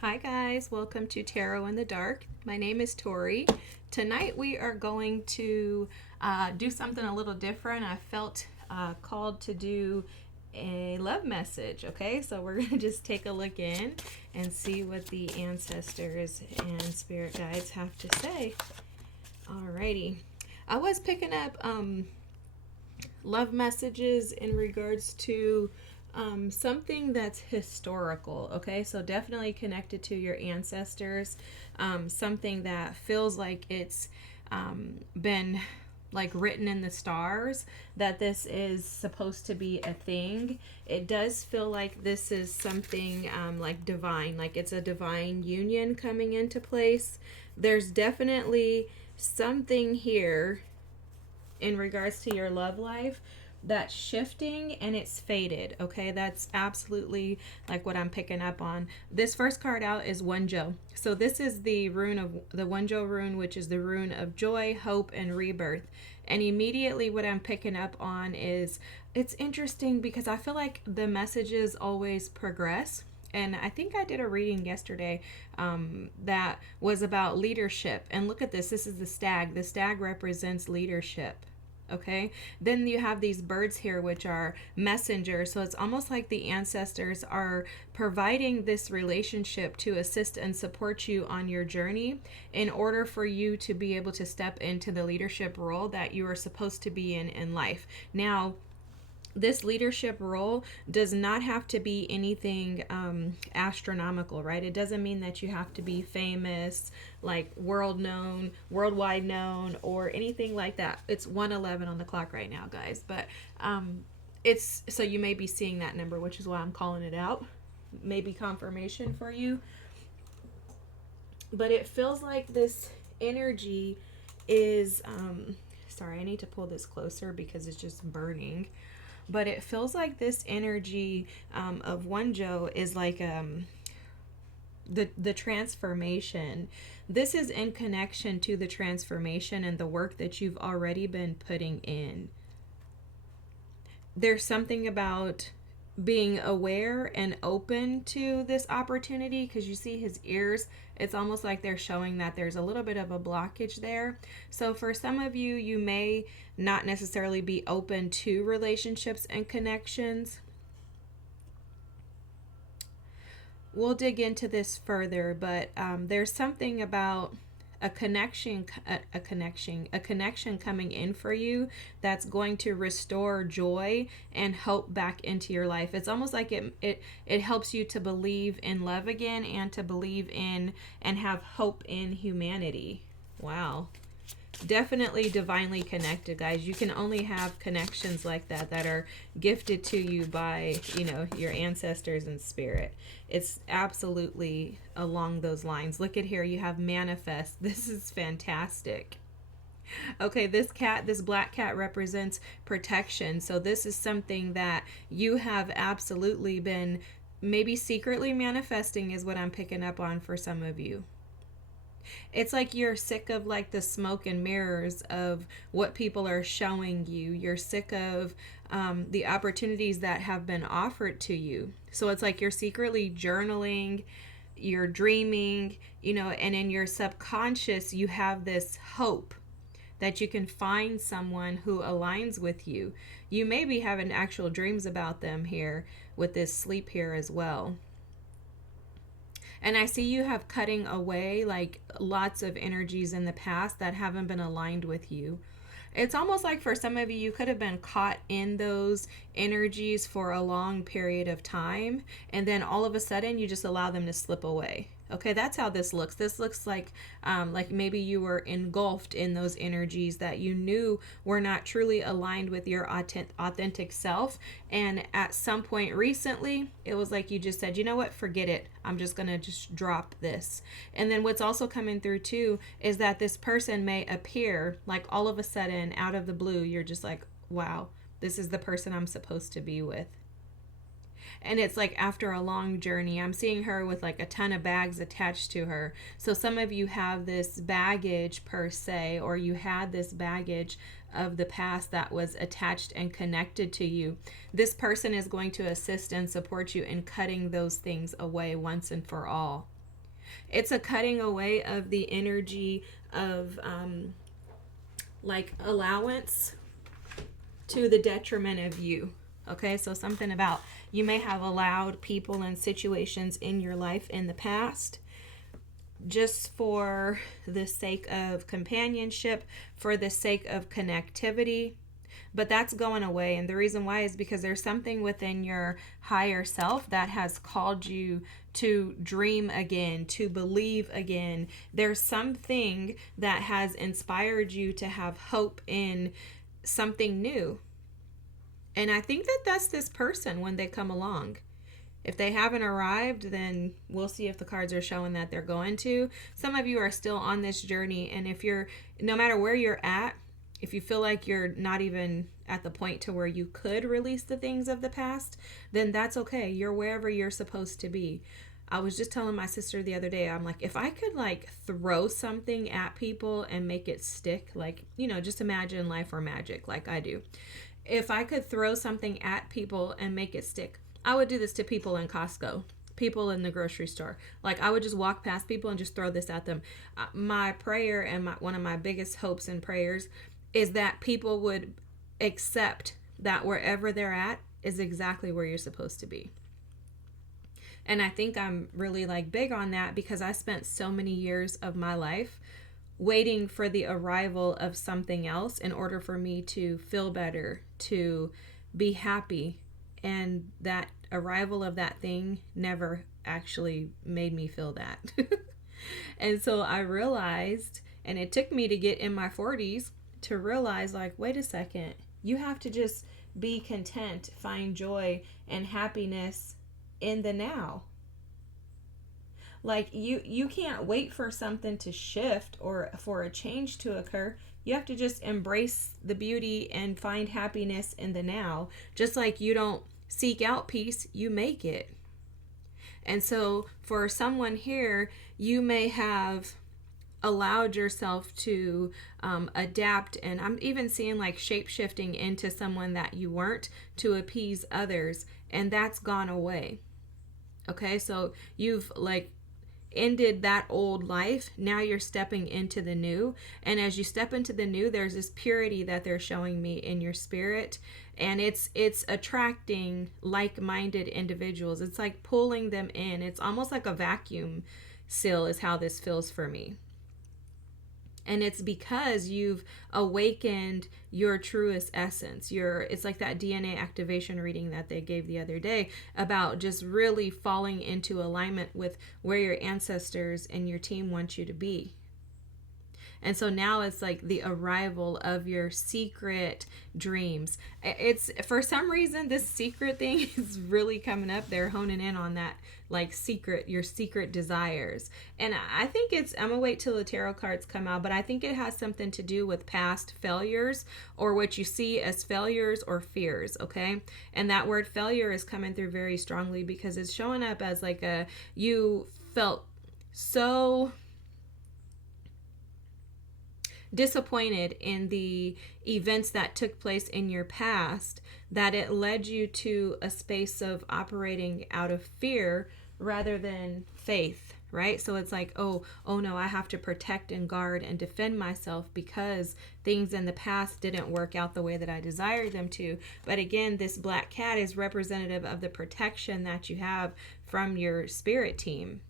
Hi guys, welcome to Tarot in the Dark. My name is Tori. Tonight we are going to do something a little different. I felt called to do a love message. Okay, so we're going to just take a look in and see what the ancestors and spirit guides have to say. Alrighty. I was picking up love messages in regards to something that's historical, okay? So definitely connected to your ancestors, something that feels like it's been like written in the stars that this is supposed to be a thing. It does feel like this is something like divine, like it's a divine union coming into place. There's definitely something here in regards to your love life that's shifting and it's faded. Okay, that's absolutely like what I'm picking up on. This first card out is Wunjo. So this is the rune of the Wunjo rune, which is the rune of joy, hope, and rebirth. And immediately what I'm picking up on is it's interesting because I feel like the messages always progress. And I think I did a reading yesterday that was about leadership. And look at this. This is the stag. The stag represents leadership. Okay, then you have these birds here, which are messengers. So it's almost like the ancestors are providing this relationship to assist and support you on your journey in order for you to be able to step into the leadership role that you are supposed to be in life. Now, this leadership role does not have to be anything astronomical, right? It doesn't mean that you have to be famous, like worldwide known, or anything like that. It's 1:11 on the clock right now, guys. But it's so you may be seeing that number, which is why I'm calling it out. Maybe confirmation for you. But it feels like this energy is sorry, I need to pull this closer because it's just burning. But it feels like this energy of Wunjo is like the transformation. This is in connection to the transformation and the work that you've already been putting in. There's something about being aware and open to this opportunity because you see his ears, it's almost like they're showing that there's a little bit of a blockage there. So for some of you, you may not necessarily be open to relationships and connections. We'll dig into this further, but there's something about a connection coming in for you that's going to restore joy and hope back into your life. It's almost like it helps you to believe in love again and to believe in and have hope in humanity. Wow. Definitely divinely connected, guys. You can only have connections like that are gifted to you by, your ancestors and spirit. It's absolutely along those lines. Look at here, you have manifest. This is fantastic. Okay, this black cat represents protection. So this is something that you have absolutely been maybe secretly manifesting, is what I'm picking up on for some of you. It's like you're sick of like the smoke and mirrors of what people are showing you. You're sick of the opportunities that have been offered to you. So it's like you're secretly journaling, you're dreaming, and in your subconscious, you have this hope that you can find someone who aligns with you. You may be having actual dreams about them here with this sleep here as well. And I see you have cutting away like lots of energies in the past that haven't been aligned with you. It's almost like for some of you, you could have been caught in those energies for a long period of time. And then all of a sudden, you just allow them to slip away. Okay, that's how this looks. This looks like maybe you were engulfed in those energies that you knew were not truly aligned with your authentic self. And at some point recently, it was like you just said, you know what, forget it. I'm just going to just drop this. And then what's also coming through too is that this person may appear like all of a sudden out of the blue. You're just like, wow, this is the person I'm supposed to be with. And it's like after a long journey, I'm seeing her with like a ton of bags attached to her. So some of you have this baggage per se, or you had this baggage of the past that was attached and connected to you. This person is going to assist and support you in cutting those things away once and for all. It's a cutting away of the energy of like allowance to the detriment of you. Okay, so something about you may have allowed people and situations in your life in the past just for the sake of companionship, for the sake of connectivity. But that's going away. And the reason why is because there's something within your higher self that has called you to dream again, to believe again. There's something that has inspired you to have hope in something new. And I think that that's this person when they come along. If they haven't arrived, then we'll see if the cards are showing that they're going to. Some of you are still on this journey, and if you're, no matter where you're at, if you feel like you're not even at the point to where you could release the things of the past, then that's okay. You're wherever you're supposed to be. I was just telling my sister the other day, I'm like, if I could like throw something at people and make it stick, like, just imagine life or magic like I do. If I could throw something at people and make it stick, I would do this to people in Costco, people in the grocery store. Like I would just walk past people and just throw this at them. My prayer and one of my biggest hopes and prayers is that people would accept that wherever they're at is exactly where you're supposed to be. And I think I'm really like big on that because I spent so many years of my life waiting for the arrival of something else in order for me to feel better, to be happy. And that arrival of that thing never actually made me feel that. And so I realized, and it took me to get in my 40s to realize, like, wait a second, you have to just be content, find joy and happiness in the now. Like you can't wait for something to shift or for a change to occur. You have to just embrace the beauty and find happiness in the now. Just like you don't seek out peace, you make it. And so for someone here, you may have allowed yourself to adapt, and I'm even seeing like shape shifting into someone that you weren't to appease others, and that's gone away. Okay, so you've like ended that old life. Now you're stepping into the new, and as you step into the new, there's this purity that they're showing me in your spirit, and it's attracting like-minded individuals. It's like pulling them in. It's almost like a vacuum seal is how this feels for me. And it's because you've awakened your truest essence. It's like that DNA activation reading that they gave the other day about just really falling into alignment with where your ancestors and your team want you to be. And so now it's like the arrival of your secret dreams. It's for some reason this secret thing is really coming up. They're honing in on that, like your secret desires. And I think I'm gonna wait till the tarot cards come out, but I think it has something to do with past failures or what you see as failures or fears, okay? And that word failure is coming through very strongly because it's showing up as like you felt so disappointed in the events that took place in your past that it led you to a space of operating out of fear rather than faith, right? So it's like, oh no, I have to protect and guard and defend myself because things in the past didn't work out the way that I desired them to. But again, this black cat is representative of the protection that you have from your spirit team.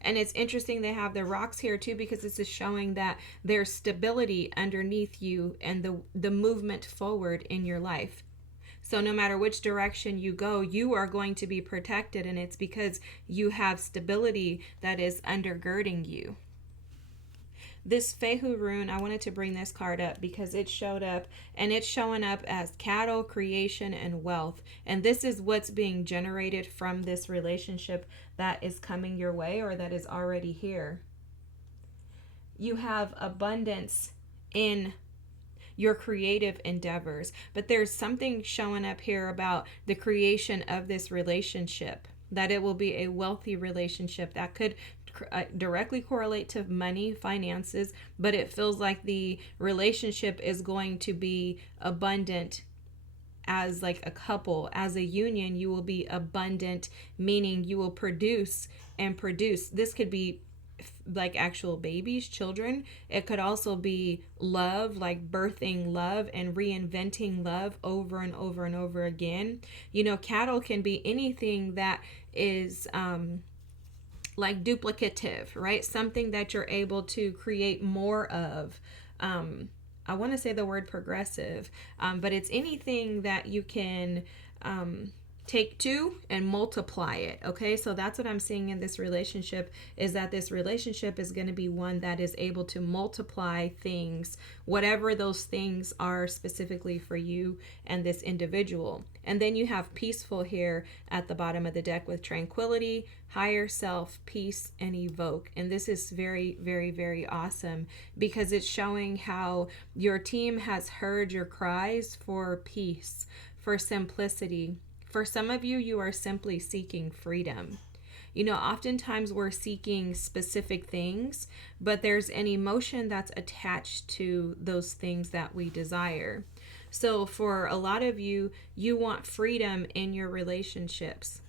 And it's interesting they have the rocks here too, because this is showing that there's stability underneath you and the movement forward in your life. So no matter which direction you go, you are going to be protected, and it's because you have stability that is undergirding you. This Fehu rune, I wanted to bring this card up because it showed up, and it's showing up as cattle, creation, and wealth. And this is what's being generated from this relationship that is coming your way or that is already here. You have abundance in your creative endeavors, but there's something showing up here about the creation of this relationship, that it will be a wealthy relationship that could directly correlate to money, finances, but it feels like the relationship is going to be abundant as like a couple, as a union, you will be abundant, meaning you will produce and produce. This could be like actual babies, children. It could also be love, like birthing love and reinventing love over and over and over again. You know, cattle can be anything that is like duplicative, right? Something that you're able to create more of. I want to say the word progressive, but it's anything that you can take two and multiply it. Okay, so that's what I'm seeing in this relationship, is that this relationship is going to be one that is able to multiply things, whatever those things are specifically for you and this individual. And then you have peaceful here at the bottom of the deck with tranquility, higher self, peace, and evoke. And this is very, very, very awesome, because it's showing how your team has heard your cries for peace, for simplicity. For some of you, you are simply seeking freedom. You know, oftentimes we're seeking specific things, but there's an emotion that's attached to those things that we desire. So for a lot of you, you want freedom in your relationships.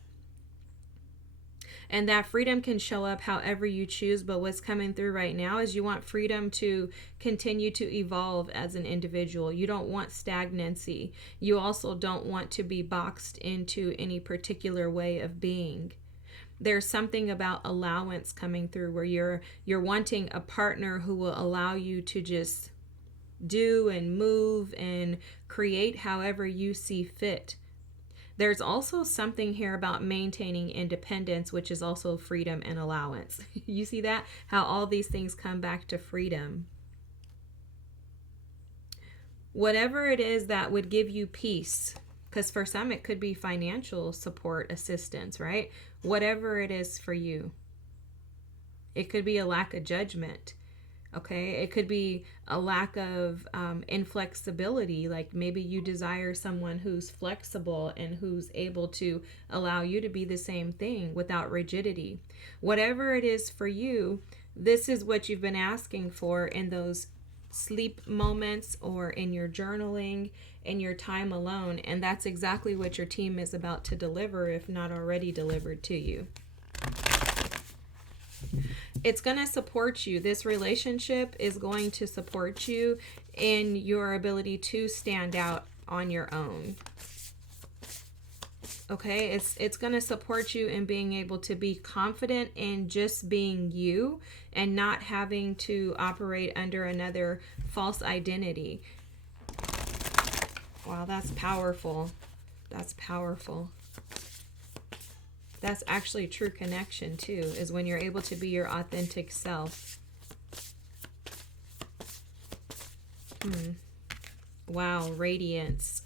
And that freedom can show up however you choose, but what's coming through right now is you want freedom to continue to evolve as an individual. You don't want stagnancy. You also don't want to be boxed into any particular way of being. There's something about allowance coming through, where you're wanting a partner who will allow you to just do and move and create however you see fit. There's also something here about maintaining independence, which is also freedom and allowance. You see that? How all these things come back to freedom. Whatever it is that would give you peace, because for some it could be financial support, assistance, right? Whatever it is for you. It could be a lack of judgment. Okay, it could be a lack of inflexibility, like maybe you desire someone who's flexible and who's able to allow you to be the same thing without rigidity. Whatever it is for you, this is what you've been asking for in those sleep moments or in your journaling, in your time alone, and that's exactly what your team is about to deliver, if not already delivered to you. It's going to support you. This relationship is going to support you in your ability to stand out on your own. Okay, it's going to support you in being able to be confident in just being you and not having to operate under another false identity. Wow, that's powerful. That's powerful. That's actually true connection too, is when you're able to be your authentic self. Wow, radiance.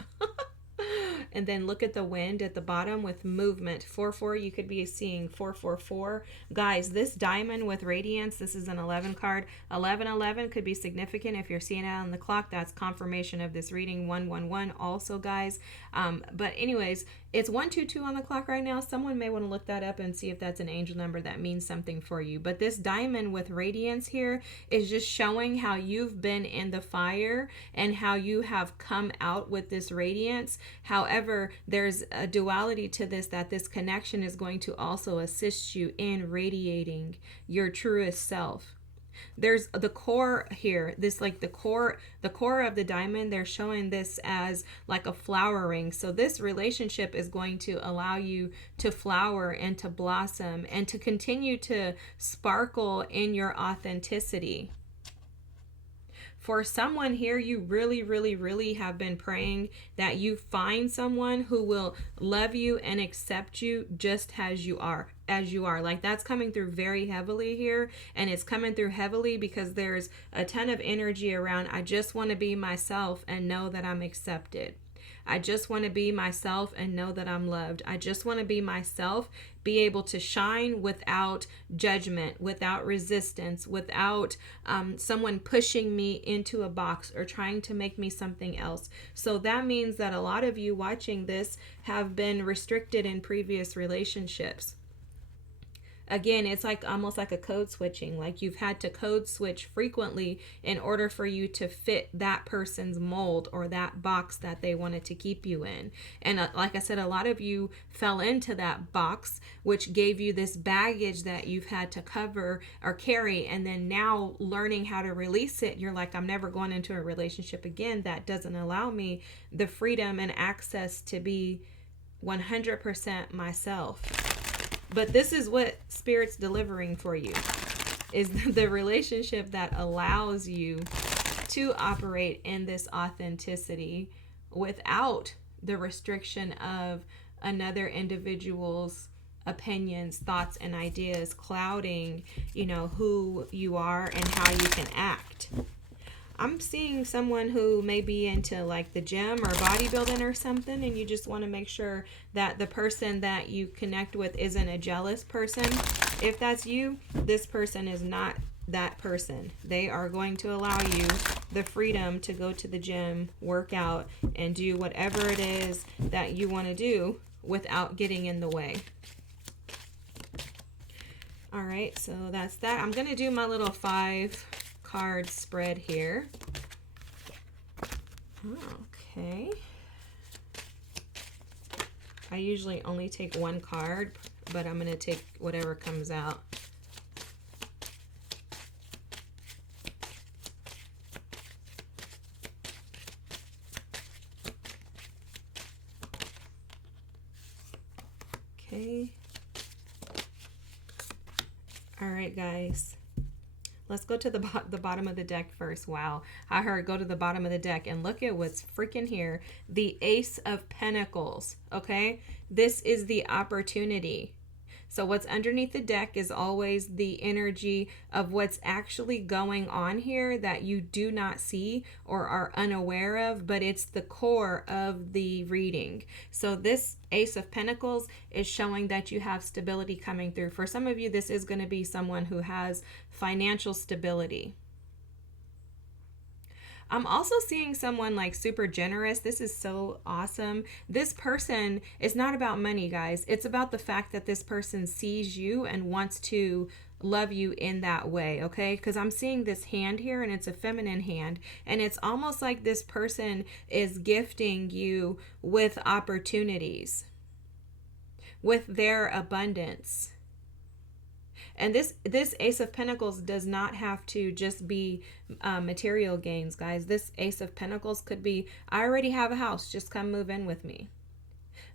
And then look at the wind at the bottom with movement. 4-4, you could be seeing 4-4-4. Guys, this diamond with radiance, this is an 11 card. 11-11 could be significant if you're seeing it on the clock. That's confirmation of this reading. 1-1-1 also, guys. But anyways, it's 1-2-2 on the clock right now. Someone may want to look that up and see if that's an angel number that means something for you. But this diamond with radiance here is just showing how you've been in the fire and how you have come out with this radiance. However, there's a duality to this, that this connection is going to also assist you in radiating your truest self. There's the core here, this like the core of the diamond, they're showing this as like a flowering. So this relationship is going to allow you to flower and to blossom and to continue to sparkle in your authenticity. For someone here, you really, really, really have been praying that you find someone who will love you and accept you just as you are. Like that's coming through very heavily here, and it's coming through heavily because there's a ton of energy around. I just want to be myself and know that I'm accepted. I just want to be myself and know that I'm loved. I just want to be myself, be able to shine without judgment, without resistance, without someone pushing me into a box or trying to make me something else. So that means that a lot of you watching this have been restricted in previous relationships. again, it's like almost like a code switching. Like you've had to code switch frequently in order for you to fit that person's mold or that box that they wanted to keep you in. And like I said, a lot of you fell into that box, which gave you this baggage that you've had to cover or carry. And then now learning how to release it, you're like, I'm never going into a relationship again that doesn't allow me the freedom and access to be 100% myself. But this is what Spirit's delivering for you, is the relationship that allows you to operate in this authenticity without the restriction of another individual's opinions, thoughts, and ideas clouding, who you are and how you can act. I'm seeing someone who may be into like the gym or bodybuilding or something, and you just want to make sure that the person that you connect with isn't a jealous person. If that's you, this person is not that person. They are going to allow you the freedom to go to the gym, work out, and do whatever it is that you want to do without getting in the way. All right, so that's that. I'm going to do my little 5 card spread here. Okay. I usually only take 1 card, but I'm going to take whatever comes out. Okay. All right, guys. Let's go to the bottom of the deck first. Wow. I heard go to the bottom of the deck and look at what's freaking here. The Ace of Pentacles. Okay. This is the opportunity. So what's underneath the deck is always the energy of what's actually going on here that you do not see or are unaware of, but it's the core of the reading. So this Ace of Pentacles is showing that you have stability coming through. For some of you, this is going to be someone who has financial stability. I'm also seeing someone like super generous. This is so awesome. This person is not about money, guys. It's about the fact that this person sees you and wants to love you in that way, okay? Because I'm seeing this hand here and it's a feminine hand. And it's almost like this person is gifting you with opportunities, with their abundance. And this Ace of Pentacles does not have to just be material gains, guys. This Ace of Pentacles could be, I already have a house, just come move in with me.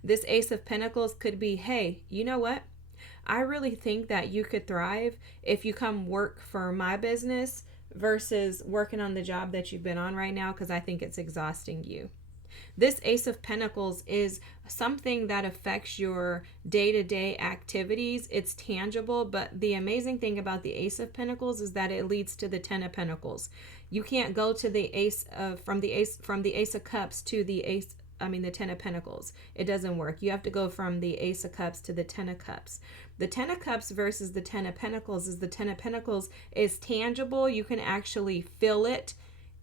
This Ace of Pentacles could be, hey, you know what? I really think that you could thrive if you come work for my business versus working on the job that you've been on right now, because I think it's exhausting you. This Ace of Pentacles is something that affects your day-to-day activities. It's tangible, but the amazing thing about the Ace of Pentacles is that it leads to the Ten of Pentacles. You can't go to the Ace of from the Ace of Cups to the Ten of Pentacles. It doesn't work. You have to go from the Ace of Cups to the Ten of Cups. The Ten of Cups versus the Ten of Pentacles is the Ten of Pentacles is tangible. You can actually feel it.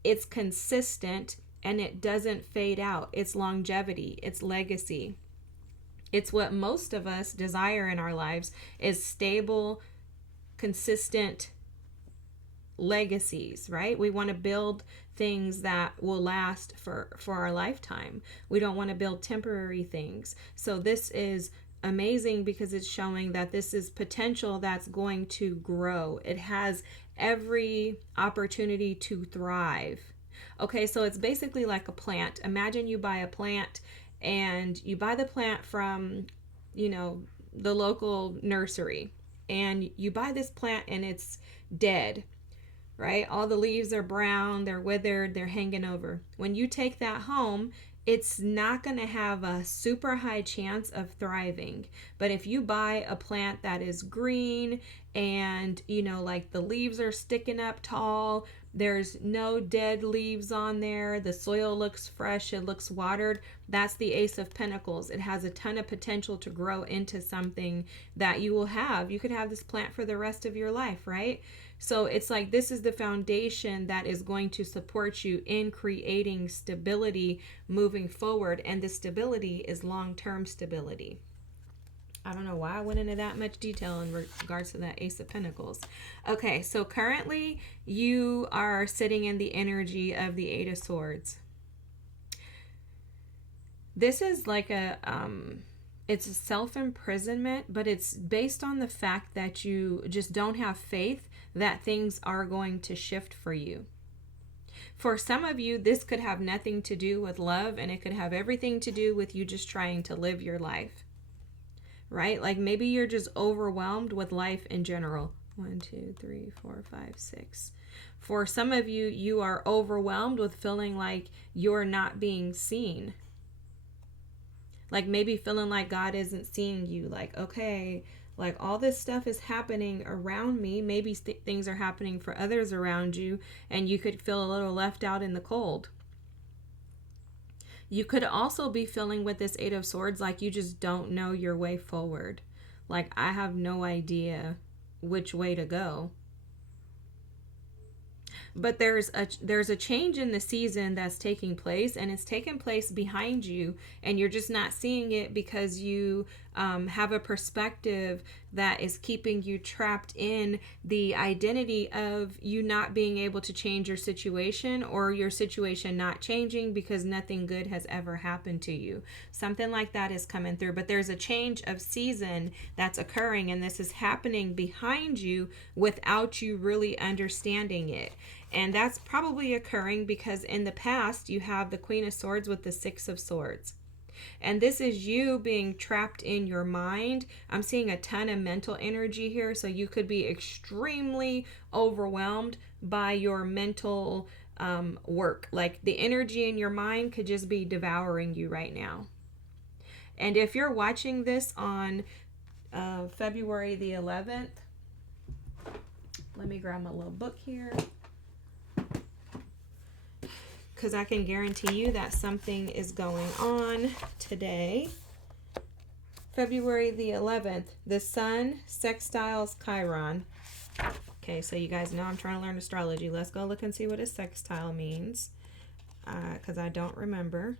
It's consistent. And it doesn't fade out. It's longevity. It's legacy. It's what most of us desire in our lives, is stable, consistent legacies, right? We want to build things that will last for our lifetime. We don't want to build temporary things. So this is amazing because it's showing that this is potential that's going to grow. It has every opportunity to thrive. Okay, so it's basically like a plant. Imagine you buy a plant and you buy the plant from, the local nursery, and you buy this plant and it's dead, right? All the leaves are brown, they're withered, they're hanging over. When you take that home, it's not going to have a super high chance of thriving. But if you buy a plant that is green and, like the leaves are sticking up tall, there's no dead leaves on there, the soil looks fresh, it looks watered, that's the Ace of Pentacles. It has a ton of potential to grow into something that you will have. You could have this plant for the rest of your life, right? So it's like this is the foundation that is going to support you in creating stability moving forward. And the stability is long-term stability. I don't know why I went into that much detail in regards to that Ace of Pentacles. Okay, so currently you are sitting in the energy of the Eight of Swords. This is like it's a self-imprisonment, but it's based on the fact that you just don't have faith that things are going to shift for you. For some of you, this could have nothing to do with love, and it could have everything to do with you just trying to live your life. Right? Like maybe you're just overwhelmed with life in general. 1, 2, 3, 4, 5, 6. For some of you, you are overwhelmed with feeling like you're not being seen. Like maybe feeling like God isn't seeing you. Like, okay, like all this stuff is happening around me. Maybe things are happening for others around you, and you could feel a little left out in the cold. You could also be feeling with this Eight of Swords like you just don't know your way forward. Like, I have no idea which way to go. But there's a change in the season that's taking place, and it's taking place behind you, and you're just not seeing it because you have a perspective that is keeping you trapped in the identity of you not being able to change your situation, or your situation not changing because nothing good has ever happened to you. Something like that is coming through, but there's a change of season that's occurring, and this is happening behind you without you really understanding it. And that's probably occurring because in the past you have the Queen of Swords with the Six of Swords. And this is you being trapped in your mind. I'm seeing a ton of mental energy here. So you could be extremely overwhelmed by your mental work. Like the energy in your mind could just be devouring you right now. And if you're watching this on February the 11th, let me grab my little book here, because I can guarantee you that something is going on today. February the 11th, the Sun sextiles Chiron. Okay, so you guys know I'm trying to learn astrology. Let's go look and see what a sextile means, because I don't remember.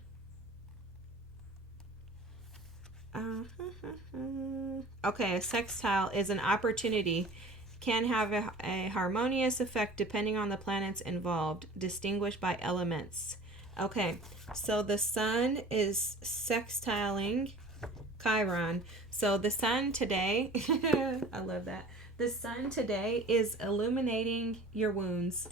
Okay, a sextile is an opportunity. Can have a harmonious effect depending on the planets involved, distinguished by elements. Okay, so the Sun is sextiling Chiron. So the Sun today, I love that. The Sun today is illuminating your wounds.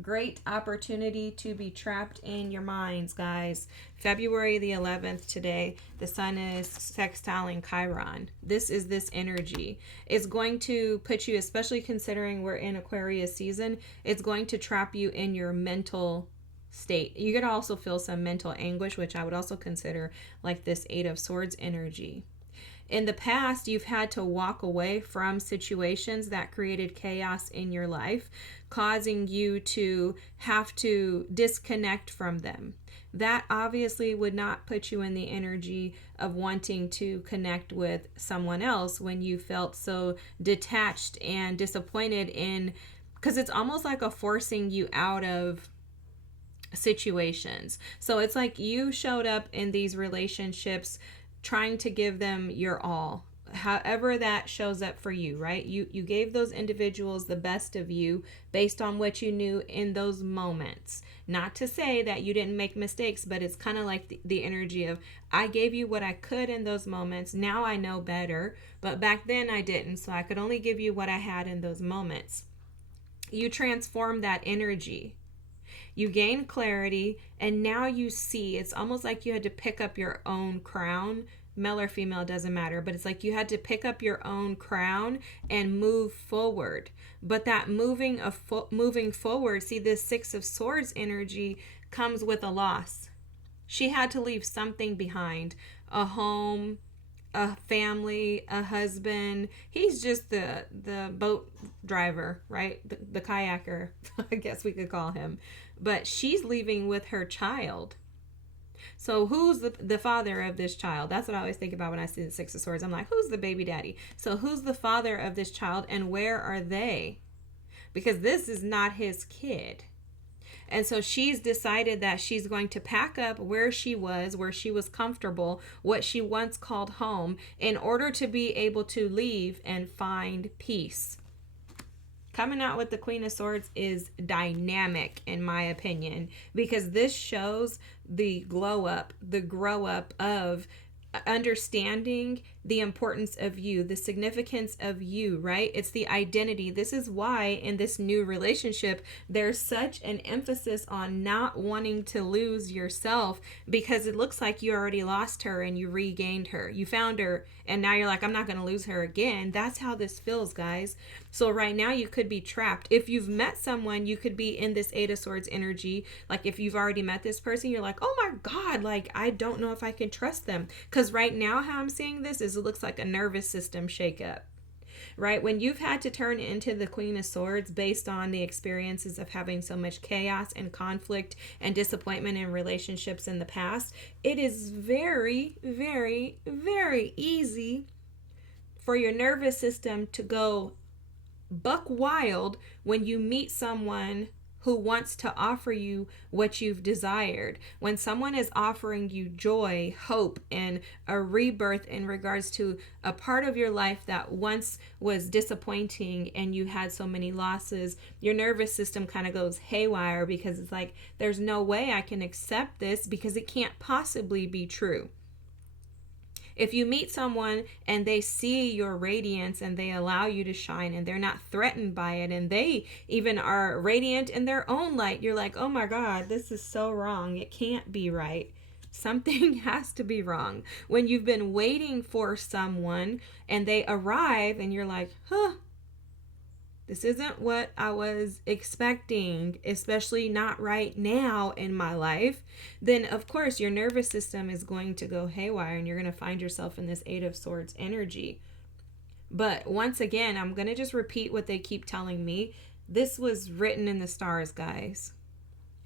Great opportunity to be trapped in your minds, guys. February the 11th today, the Sun is sextiling Chiron. This is this energy. It's going to put you, especially considering we're in Aquarius season, it's going to trap you in your mental state. You could also feel some mental anguish, which I would also consider like this Eight of Swords energy. In the past, you've had to walk away from situations that created chaos in your life, causing you to have to disconnect from them. That obviously would not put you in the energy of wanting to connect with someone else when you felt so detached and disappointed in, because it's almost like a forcing you out of situations. So it's like you showed up in these relationships trying to give them your all, however that shows up for you, right? You gave those individuals the best of you based on what you knew in those moments. Not to say that you didn't make mistakes, but it's kind of like the energy of, I gave you what I could in those moments. Now I know better, but back then I didn't, so I could only give you what I had in those moments. You transformed that energy. You gain clarity, and now you see. It's almost like you had to pick up your own crown. Male or female, doesn't matter, but it's like you had to pick up your own crown and move forward. But that moving forward, see, this Six of Swords energy comes with a loss. She had to leave something behind, a home, a family, a husband. He's just the boat driver, right? The kayaker, I guess we could call him. But she's leaving with her child. So who's the father of this child? That's what I always think about when I see the Six of Swords. I'm like, who's the baby daddy? So who's the father of this child, and where are they? Because this is not his kid. And so she's decided that she's going to pack up where she was comfortable, what she once called home, in order to be able to leave and find peace. Coming out with the Queen of Swords is dynamic, in my opinion, because this shows the glow up, the grow up of understanding the importance of you, the significance of you, right? It's the identity. This is why in this new relationship, there's such an emphasis on not wanting to lose yourself, because it looks like you already lost her and you regained her. You found her and now you're like, I'm not going to lose her again. That's how this feels, guys. So right now you could be trapped. If you've met someone, you could be in this Eight of Swords energy. Like if you've already met this person, you're like, oh my God, like I don't know if I can trust them. Because right now how I'm seeing this is it looks like a nervous system shakeup. Right? When you've had to turn into the Queen of Swords based on the experiences of having so much chaos and conflict and disappointment in relationships in the past, it is very, very, very easy for your nervous system to go buck wild when you meet someone who wants to offer you what you've desired. When someone is offering you joy, hope, and a rebirth in regards to a part of your life that once was disappointing and you had so many losses, your nervous system kind of goes haywire, because it's like, there's no way I can accept this because it can't possibly be true. If you meet someone and they see your radiance and they allow you to shine and they're not threatened by it and they even are radiant in their own light, you're like, oh my God, this is so wrong. It can't be right. Something has to be wrong. When you've been waiting for someone and they arrive and you're like, this isn't what I was expecting, especially not right now in my life, then of course your nervous system is going to go haywire and you're going to find yourself in this Eight of Swords energy. But once again, I'm going to just repeat what they keep telling me. This was written in the stars, guys.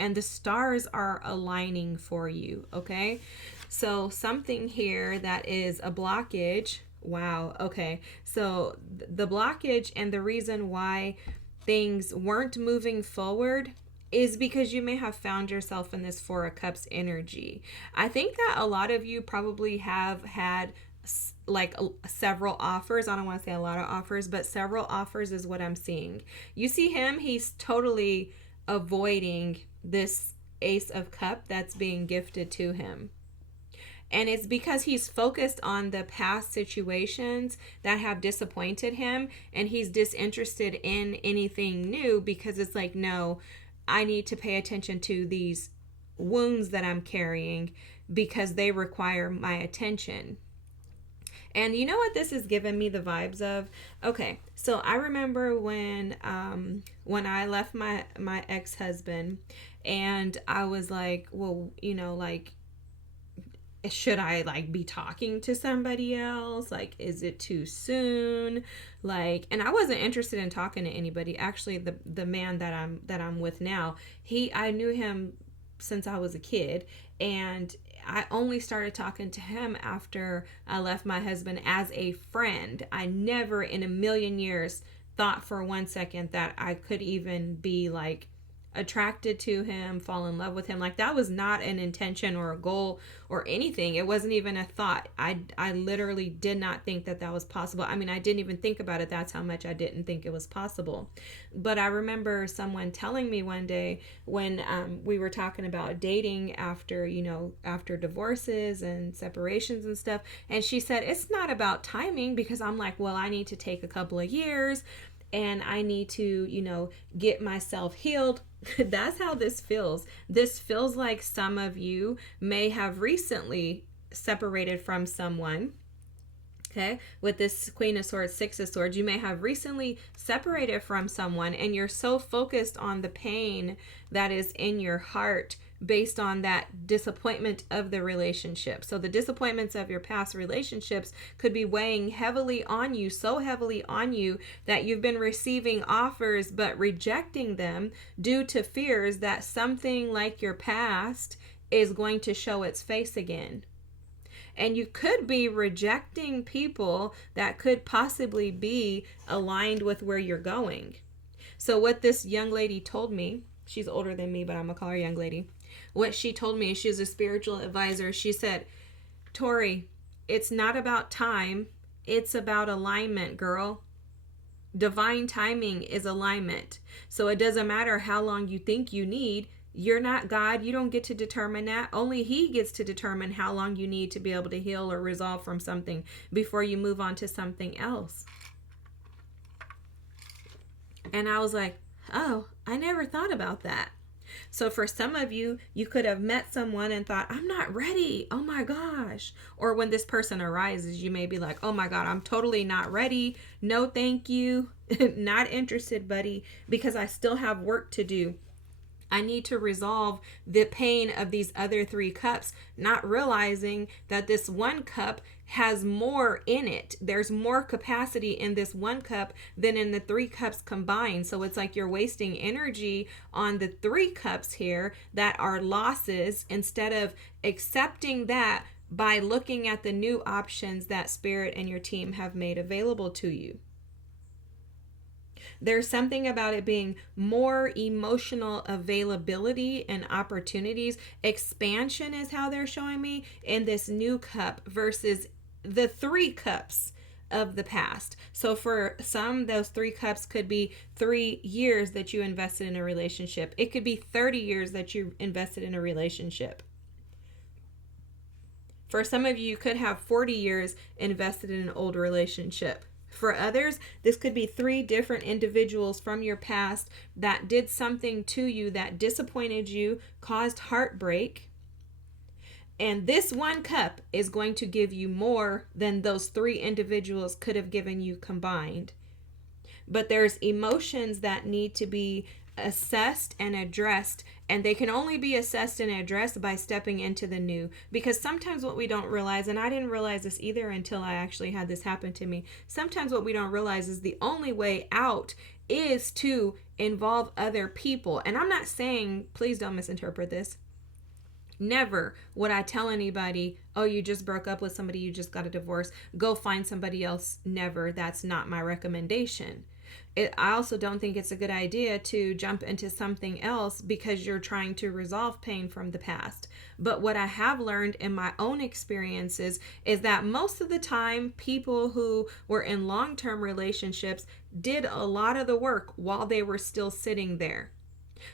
And the stars are aligning for you, okay? So something here that is a blockage. Wow. Okay. So the blockage and the reason why things weren't moving forward is because you may have found yourself in this Four of Cups energy. I think that a lot of you probably have had like several offers. I don't want to say a lot of offers, but several offers is what I'm seeing. You see him, he's totally avoiding this Ace of Cup that's being gifted to him. And it's because he's focused on the past situations that have disappointed him, and he's disinterested in anything new, because it's like, no, I need to pay attention to these wounds that I'm carrying because they require my attention. And you know what this has given me the vibes of? Okay, so I remember when I left my ex-husband, and I was like, well, you know, like, should I like be talking to somebody else? Like, is it too soon? Like, and I wasn't interested in talking to anybody. Actually, the man that I'm with now, I knew him since I was a kid, and I only started talking to him after I left my husband as a friend. I never in a million years thought for 1 second that I could even be like attracted to him, fall in love with him. Like, that was not an intention or a goal or anything. It wasn't even a thought. I literally did not think that was possible. I mean, I didn't even think about it. That's how much I didn't think it was possible. But I remember someone telling me one day when we were talking about dating after divorces and separations and stuff, and she said, it's not about timing, because I'm like, well, I need to take a couple of years and I need to, get myself healed. That's how this feels. This feels like some of you may have recently separated from someone. Okay, with this Queen of Swords, Six of Swords, you may have recently separated from someone, and you're so focused on the pain that is in your heart based on that disappointment of the relationship. So the disappointments of your past relationships could be weighing heavily on you, so heavily on you that you've been receiving offers but rejecting them due to fears that something like your past is going to show its face again. And you could be rejecting people that could possibly be aligned with where you're going. So what this young lady told me She's older than me, but I'm gonna call her young lady. What she told me, she was a spiritual advisor. She said, Tori, it's not about time, it's about alignment, girl. Divine timing is alignment. So it doesn't matter how long you think you need. You're not God. You don't get to determine that. Only He gets to determine how long you need to be able to heal or resolve from something before you move on to something else. And I was like, oh, I never thought about that. So for some of you, you could have met someone and thought, I'm not ready. Oh my gosh. Or when this person arises, you may be like, oh my God, I'm totally not ready. No, thank you. Not interested, buddy, because I still have work to do. I need to resolve the pain of these other 3 cups, not realizing that this 1 cup has more in it. There's more capacity in this 1 cup than in the 3 cups combined. So it's like you're wasting energy on the 3 cups here that are losses instead of accepting that by looking at the new options that Spirit and your team have made available to you. There's something about it being more emotional availability and opportunities. Expansion is how they're showing me in this new cup versus the 3 cups of the past. So for some, those 3 cups could be 3 years that you invested in a relationship. It could be 30 years that you invested in a relationship. For some of you, you could have 40 years invested in an old relationship. For others, this could be 3 different individuals from your past that did something to you that disappointed you, caused heartbreak. And this 1 cup is going to give you more than those 3 individuals could have given you combined. But there's emotions that need to be assessed and addressed, and they can only be assessed and addressed by stepping into the new. Because sometimes what we don't realize, and I didn't realize this either until I actually had this happen to me, sometimes what we don't realize is the only way out is to involve other people. And I'm not saying, please don't misinterpret this, never would I tell anybody, oh, you just broke up with somebody, you just got a divorce, go find somebody else. Never. That's not my recommendation. I also don't think it's a good idea to jump into something else because you're trying to resolve pain from the past. But what I have learned in my own experiences is that most of the time, people who were in long-term relationships did a lot of the work while they were still sitting there.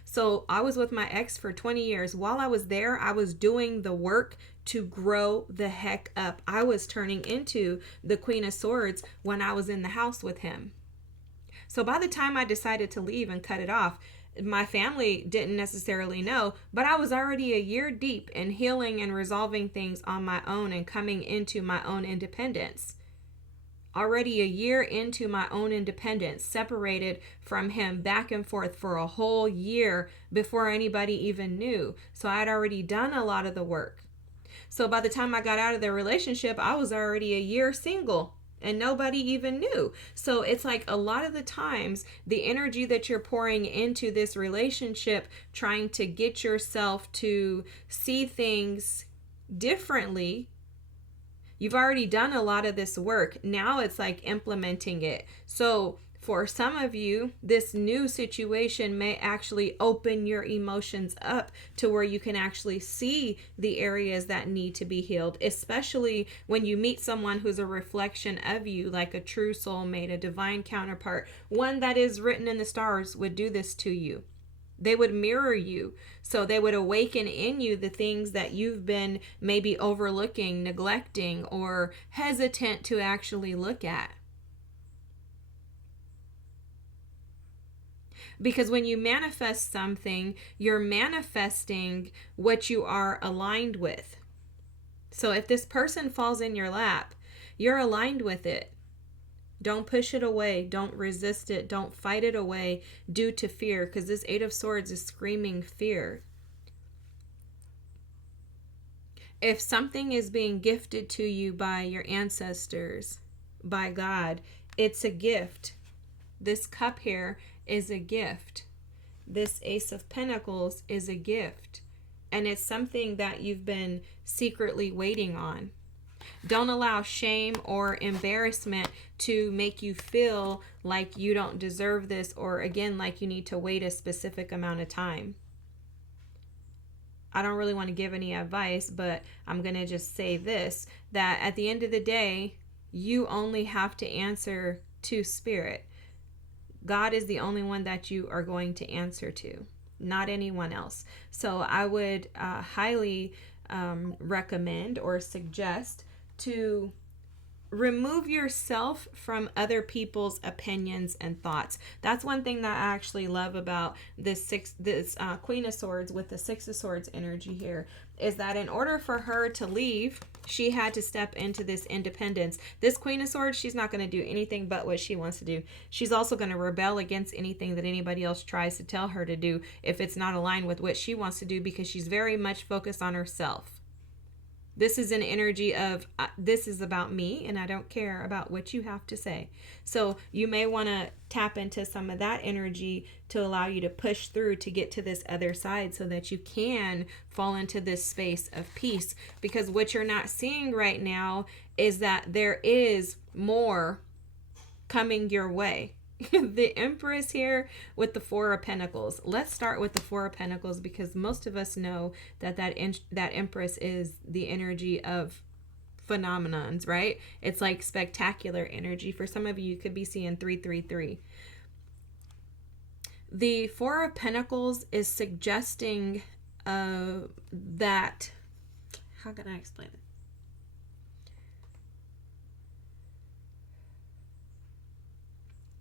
So I was with my ex for 20 years. While I was there, I was doing the work to grow the heck up. I was turning into the Queen of Swords when I was in the house with him. So by the time I decided to leave and cut it off, my family didn't necessarily know, but I was already a year deep in healing and resolving things on my own and coming into my own independence. Already a year into my own independence, separated from him back and forth for a whole year before anybody even knew. So I had already done a lot of the work. So by the time I got out of the relationship, I was already a year single. And nobody even knew. So it's like a lot of the times, the energy that you're pouring into this relationship, trying to get yourself to see things differently, you've already done a lot of this work. Now it's like implementing it. So for some of you, this new situation may actually open your emotions up to where you can actually see the areas that need to be healed, especially when you meet someone who's a reflection of you, like a true soulmate, a divine counterpart. One that is written in the stars would do this to you. They would mirror you. So they would awaken in you the things that you've been maybe overlooking, neglecting, or hesitant to actually look at. Because when you manifest something, you're manifesting what you are aligned with. So if this person falls in your lap, you're aligned with it. Don't push it away. Don't resist it. Don't fight it away due to fear, because this 8 of Swords is screaming fear. If something is being gifted to you by your ancestors, by God, it's a gift. This cup here is a gift. This Ace of Pentacles is a gift. And it's something that you've been secretly waiting on. Don't allow shame or embarrassment to make you feel like you don't deserve this, or again, like you need to wait a specific amount of time. I don't really want to give any advice, but I'm going to just say this, that at the end of the day, you only have to answer to Spirit. God is the only one that you are going to answer to, not anyone else. So I would highly recommend or suggest to remove yourself from other people's opinions and thoughts. That's one thing that I actually love about this Queen of Swords with the Six of Swords energy here, is that in order for her to leave, she had to step into this independence. This Queen of Swords, she's not going to do anything but what she wants to do. She's also going to rebel against anything that anybody else tries to tell her to do if it's not aligned with what she wants to do, because she's very much focused on herself. This is an energy of this is about me and I don't care about what you have to say. So you may want to tap into some of that energy to allow you to push through to get to this other side so that you can fall into this space of peace. Because what you're not seeing right now is that there is more coming your way. The Empress here with the Four of Pentacles. Let's start with the Four of Pentacles, because most of us know that that Empress is the energy of phenomenons, right? It's like spectacular energy. For some of you, you could be seeing 333. The Four of Pentacles is suggesting that, how can I explain it?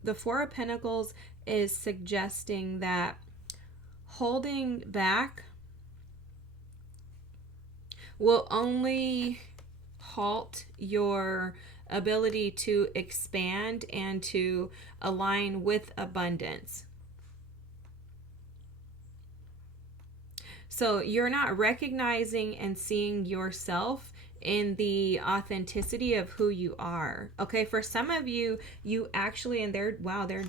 The Four of Pentacles is suggesting that holding back will only halt your ability to expand and to align with abundance. So you're not recognizing and seeing yourself in the authenticity of who you are. Okay, for some of you, you actually, and they're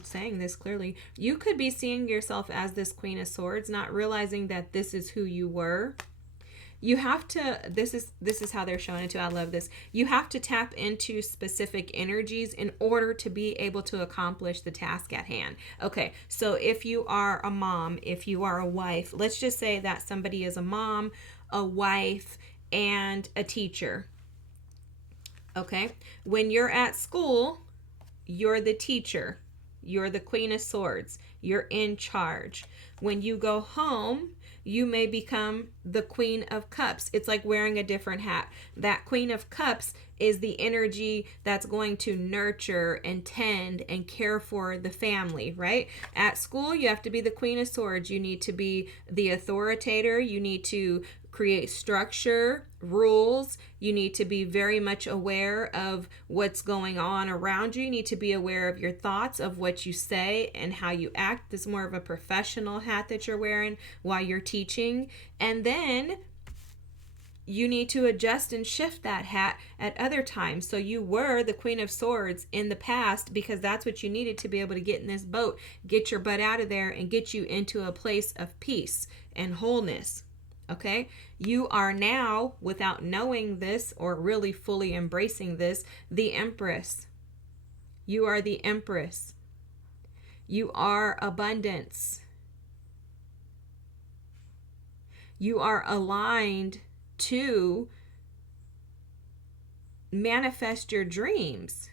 saying this clearly, you could be seeing yourself as this Queen of Swords, not realizing that this is who you were. You have to, this is how they're showing it too. I love this. You have to tap into specific energies in order to be able to accomplish the task at hand. Okay, so if you are a mom, if you are a wife, let's just say that somebody is a mom, a wife, and a teacher. Okay, when you're at school, you're the teacher. You're the Queen of Swords. You're in charge. When you go home, you may become the Queen of Cups. It's like wearing a different hat. That Queen of Cups is the energy that's going to nurture and tend and care for the family, right? At school, you have to be the Queen of Swords. You need to be the authoritator. You need to create structure, rules. You need to be very much aware of what's going on around you. You need to be aware of your thoughts, of what you say and how you act. This is more of a professional hat that you're wearing while you're teaching. And then you need to adjust and shift that hat at other times. So you were the Queen of Swords in the past because that's what you needed to be able to get in this boat, get your butt out of there and get you into a place of peace and wholeness. Okay, you are now, without knowing this or really fully embracing this, the Empress. You are the Empress. You are abundance. You are aligned to manifest your dreams.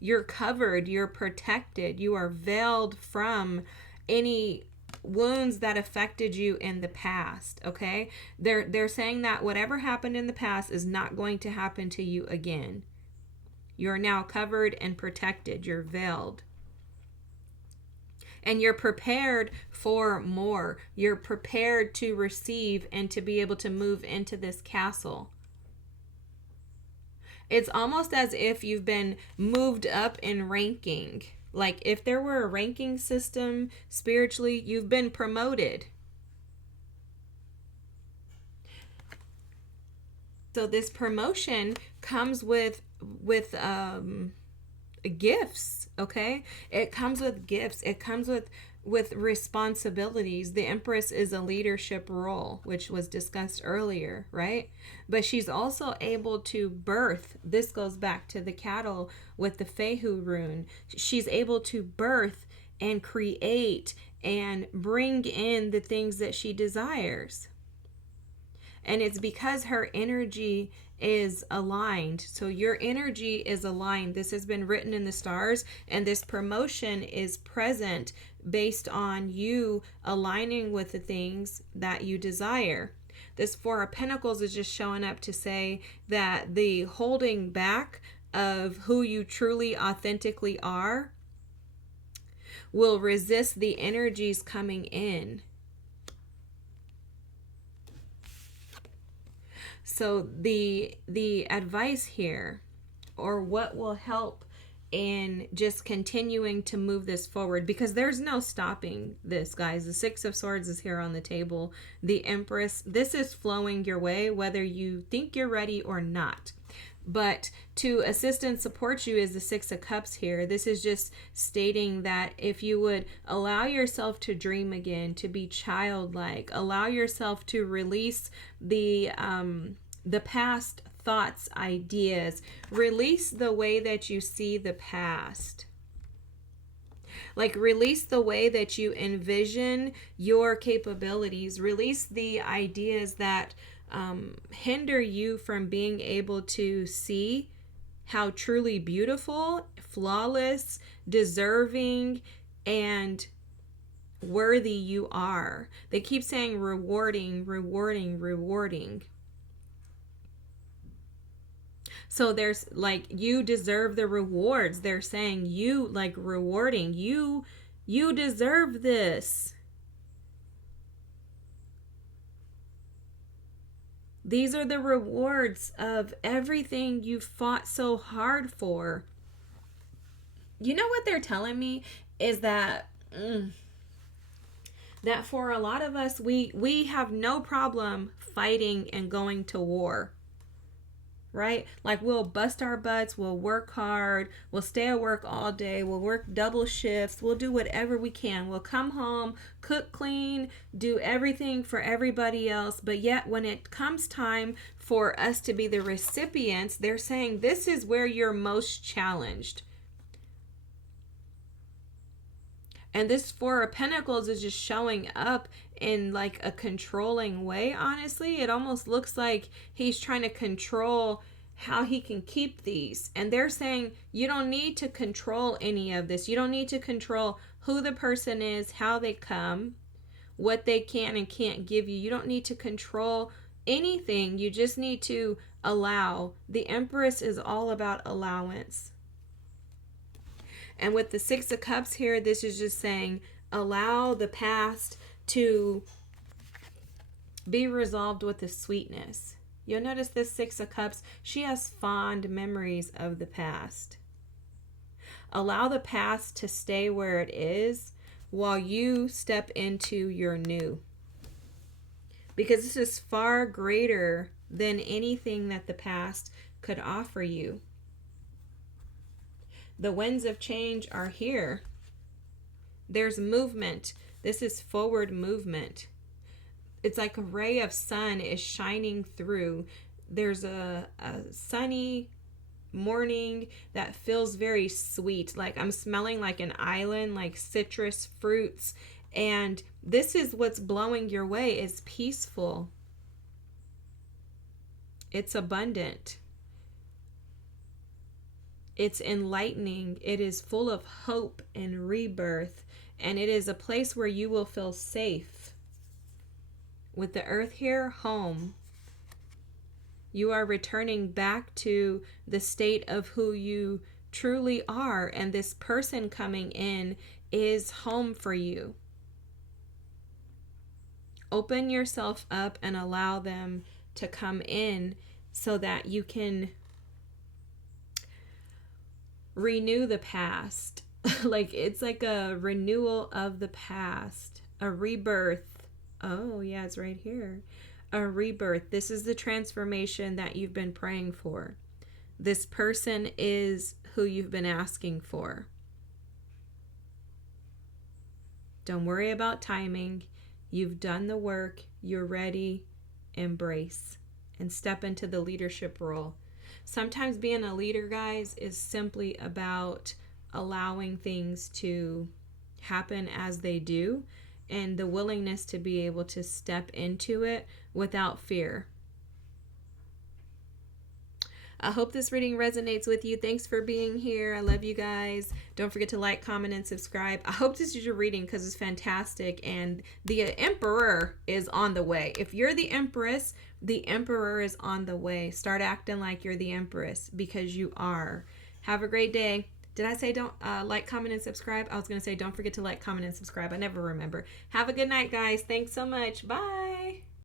You're covered, you're protected, you are veiled from any wounds that affected you in the past. Okay, they're saying that whatever happened in the past is not going to happen to you again. You're now covered and protected. You're veiled, and you're prepared for more. You're prepared to receive and to be able to move into this castle. It's almost as if you've been moved up in ranking. Like if there were a ranking system spiritually, you've been promoted. So this promotion comes with gifts, okay? It comes with gifts. It comes with responsibilities. The Empress is a leadership role, which was discussed earlier, right? But she's also able to birth. This goes back to the cattle with the Fehu rune. She's able to birth and create and bring in the things that she desires. And it's because her energy is aligned. So your energy is aligned. This has been written in the stars, and this promotion is present based on you aligning with the things that you desire. This Four of Pentacles is just showing up to say that the holding back of who you truly authentically are will resist the energies coming in. So the advice here, or what will help in just continuing to move this forward, because there's no stopping this, guys. The Six of Swords is here on the table. The Empress, this is flowing your way whether you think you're ready or not. But to assist and support you is the Six of Cups here. This is just stating that if you would allow yourself to dream again, to be childlike, allow yourself to release the past thoughts, ideas, release the way that you see the past. Like, release the way that you envision your capabilities. Release the ideas that hinder you from being able to see how truly beautiful, flawless, deserving, and worthy you are. They keep saying rewarding, rewarding, rewarding. So there's like, you deserve the rewards. They're saying you, like, rewarding you deserve this. These are the rewards of everything you fought so hard for. You know what they're telling me is that that for a lot of us, we have no problem fighting and going to war. Right? Like, we'll bust our butts, we'll work hard, we'll stay at work all day, we'll work double shifts, we'll do whatever we can. We'll come home, cook, clean, do everything for everybody else. But yet when it comes time for us to be the recipients, they're saying this is where you're most challenged. And this Four of Pentacles is just showing up in like a controlling way, honestly. It almost looks like he's trying to control how he can keep these. And they're saying you don't need to control any of this. You don't need to control who the person is, how they come, what they can and can't give you. You don't need to control anything. You just need to allow. The Empress is all about allowance. And with the Six of Cups here, this is just saying allow the past to be resolved with the sweetness. You'll notice this Six of Cups, she has fond memories of the past. Allow the past to stay where it is while you step into your new. Because this is far greater than anything that the past could offer you. The winds of change are here. There's movement. This is forward movement. It's like a ray of sun is shining through. There's a sunny morning that feels very sweet. Like, I'm smelling like an island, like citrus fruits. And this is what's blowing your way. Is peaceful. It's abundant. It's enlightening. It is full of hope and rebirth. And it is a place where you will feel safe. With the Earth here, home. You are returning back to the state of who you truly are. And this person coming in is home for you. Open yourself up and allow them to come in so that you can renew the past. Like, it's like a renewal of the past, a rebirth. Oh yeah, it's right here. A rebirth. This is the transformation that you've been praying for. This person is who you've been asking for. Don't worry about timing. You've done the work. You're ready. Embrace and step into the leadership role. Sometimes being a leader, guys, is simply about allowing things to happen as they do and the willingness to be able to step into it without fear. I hope this reading resonates with you. Thanks for being here. I love you guys. Don't forget to like, comment, and subscribe. I hope this is your reading because it's fantastic. And the Emperor is on the way. If you're the Empress, the Emperor is on the way. Start acting like you're the Empress because you are. Have a great day. Did I say don't like, comment, and subscribe? I was going to say don't forget to like, comment, and subscribe. I never remember. Have a good night, guys. Thanks so much. Bye.